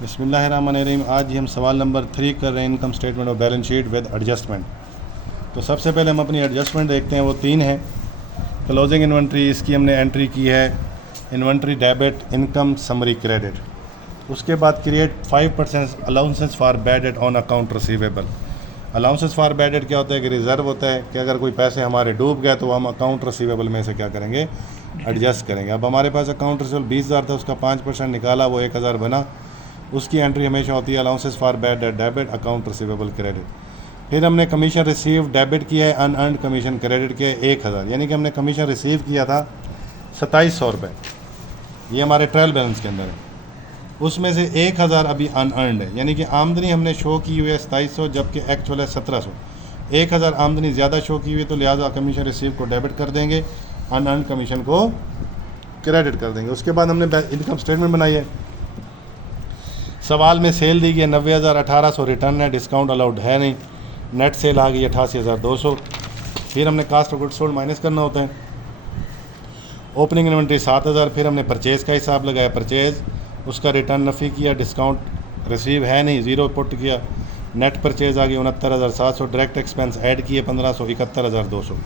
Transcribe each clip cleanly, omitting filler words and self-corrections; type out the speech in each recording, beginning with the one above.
बिस्मिल्लाहिर्रहमानिर्रहीम। आज हम सवाल नंबर 3 कर रहे हैं, इनकम स्टेटमेंट और बैलेंस शीट विद एडजस्टमेंट। तो सबसे पहले हम अपनी एडजस्टमेंट देखते हैं, वो 3 है। क्लोजिंग इन्वेंट्री, इसकी हमने एंट्री की है inventory debit income summary credit. उसके बाद create 5% allowances for bad debt on account receivable. Allowances for bad debt क्या होता है कि रिज़र्व होता है कि अगर कोई पैसे हमारे डूब गए तो हम अकाउंट रिसीवेबल में से क्या करेंगे, एडजस्ट करेंगे। अब हमारे पास अकाउंट रिसीवेबल 20,000 था, उसका 5% निकाला, वो 1,000 बना। उसकी एंट्री हमेशा होती है allowances for bad debt debit account receivable credit. फिर हमने कमीशन रिसीव डेबिट किया है, अनअर्नड कमीशन क्रेडिट किया है 1,000, यानी कि हमने कमीशन रिसीव किया था 2700 रुपये, ये हमारे ट्रायल बैलेंस के अंदर है। उसमें से 1,000 अभी अनअर्नड है, यानी कि आमदनी हमने शो की हुई है 2700 जबकि एक्चुअल है 1700। 1,000 आमदनी ज़्यादा शो की हुई है तो लिहाजा कमीशन रिसीव को डेबिट कर देंगे, अनअर्नड कमीशन को क्रेडिट कर देंगे। उसके बाद हमने इनकम स्टेटमेंट बनाई है। सवाल में सेल दी गई है 90,000, 1,800 रिटर्न है, डिस्काउंट अलाउड है नहीं। नेट सेल आ गई 88,200। फिर हमने cost of goods sold minus करना होता है। Opening inventory 7,000। फिर हमने परचेज़ का हिसाब लगाया, परचेज़ उसका रिटर्न नफ़ी किया, डिस्काउंट रिसीव है नहीं, ज़ीरो पुट किया। नेट परचेज़ आ गई 69,700। डायरेक्ट एक्सपेंस ऐड किए 1,500, 71,200।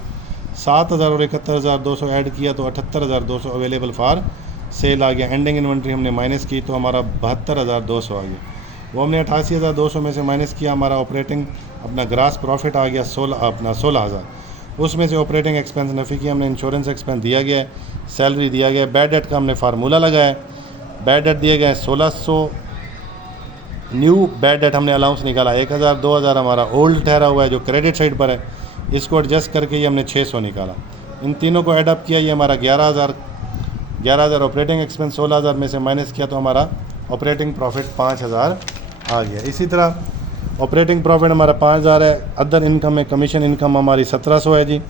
7,000 और 71,200 ऐड किया तो 78,200 अवेलेबल फॉर सेल आ गया। एंडिंग इन्वेंट्री हमने माइनस की तो हमारा 72,200 आ गया। वो हमने 88,200 में से माइनस किया, हमारा ऑपरेटिंग अपना ग्रास प्रॉफिट आ गया 16,000। उसमें से ऑपरेटिंग एक्सपेंस नफ़ी किया हमने, इंश्योरेंस एक्सपेंस दिया गया है, सैलरी दिया गया है। बैड डेट का हमने फार्मूला लगाया है, बैड डेट दिए गए 1600। न्यू बैड डेट हमने अलाउंस निकाला 1,000, 2,000 हमारा ओल्ड ठहरा हुआ है जो क्रेडिट साइड पर है, इसको एडजस्ट करके ये हमने 600 निकाला। इन तीनों को एडअप किया, ये हमारा 11,000 ऑपरेटिंग एक्सपेंस 16,000 में से माइनस किया तो हमारा ऑपरेटिंग प्रॉफिट 5,000 आ गया। इसी तरह ऑपरेटिंग प्रॉफिट हमारा 5,000 है। अदर इनकम में कमीशन इनकम हमारी 1,700 है जी,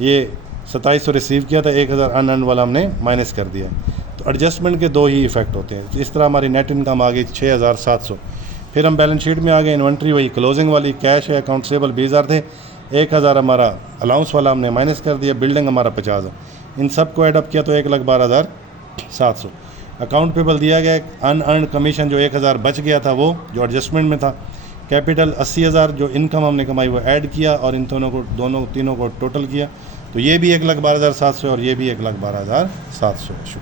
ये 2700 रिसीव किया था, 1,000 अनअर्न्ड वाला हमने माइनस कर दिया। तो एडजस्टमेंट के दो ही इफेक्ट होते हैं। इस तरह हमारी नेट इनकम आ गई 6,700। फिर हम बैलेंस शीट में आ गए, इन्वेंट्री वही क्लोजिंग वाली, कैश है, अकाउंट सेबल 20,000 थे, 1,000 हमारा अलाउंस वाला हमने माइनस कर दिया, बिल्डिंग हमारा 50 है। इन सब को एडअप किया तो 1,12,700। अकाउंट पेबल दिया गया, अनअर्न्ड कमीशन जो 1,000 बच गया था वो जो एडजस्टमेंट में था। कैपिटल 80,000 जो इनकम हमने कमाई वो ऐड किया और इन तीनों को टोटल किया तो ये भी 1,12,700 और ये भी 1,12,700। शुक्रिया।